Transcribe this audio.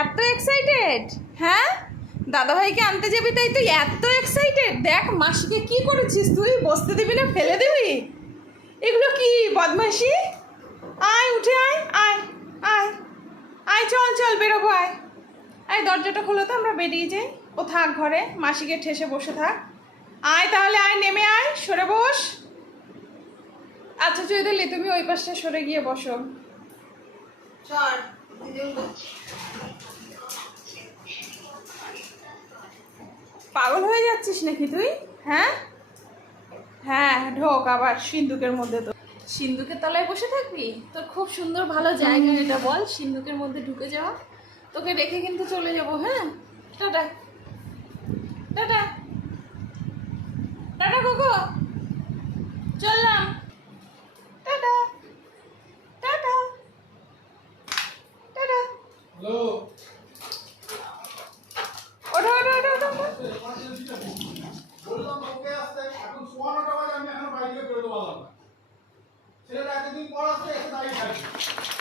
এত এক্সাইটেড? হ্যাঁ, দাদাভাইকে আনতে যাবি তাই তুই এত এক্সাইটেড? দেখ মাসিকে কি করেছিস তুই, বসতে দিবি না ফেলে দিবি? এগুলো কি বদমাইশি? আয় উঠে আয়, আয় আয় আয়, চল চল বেরোবো, আয় আয়, দরজাটা খোলো তো, আমরা বেরিয়ে যাই। ও থাক ঘরে, মাসিকে ঠেসে বসে থাক। আয় তাহলে, আয় নেমে আয়, সরে বস। আচ্ছা চৈতালি, তুমি ওই পাশটা সরে গিয়ে বসো। পাগল হয়ে যাচ্ছিস নাকি তুই? হ্যাঁ হ্যাঁ, ঢোক আবার সিন্ধুকের মধ্যে। তো সিন্ধুকের তলায় বসে থাকবি? তোর খুব সুন্দর ভালো জায়গা এটা, বল সিন্ধুকের মধ্যে ঢুকে যাওয়া। তোকে রেখে কিন্তু চলে যাব। হ্যাঁ, টাটা টাটা টাটা কোকো, চললাম, টাটা টাটা টাটা। হ্যালো, ওঠো ওঠো ওঠো ওঠো। বললাম ওকে আসতে, এখন 9:15 বাজে, আমি এখন বাইরে বেরোতে পারলাম না। ছেলেটা এতদিন পর আসতে এসে দাঁড়িয়ে থাকবে।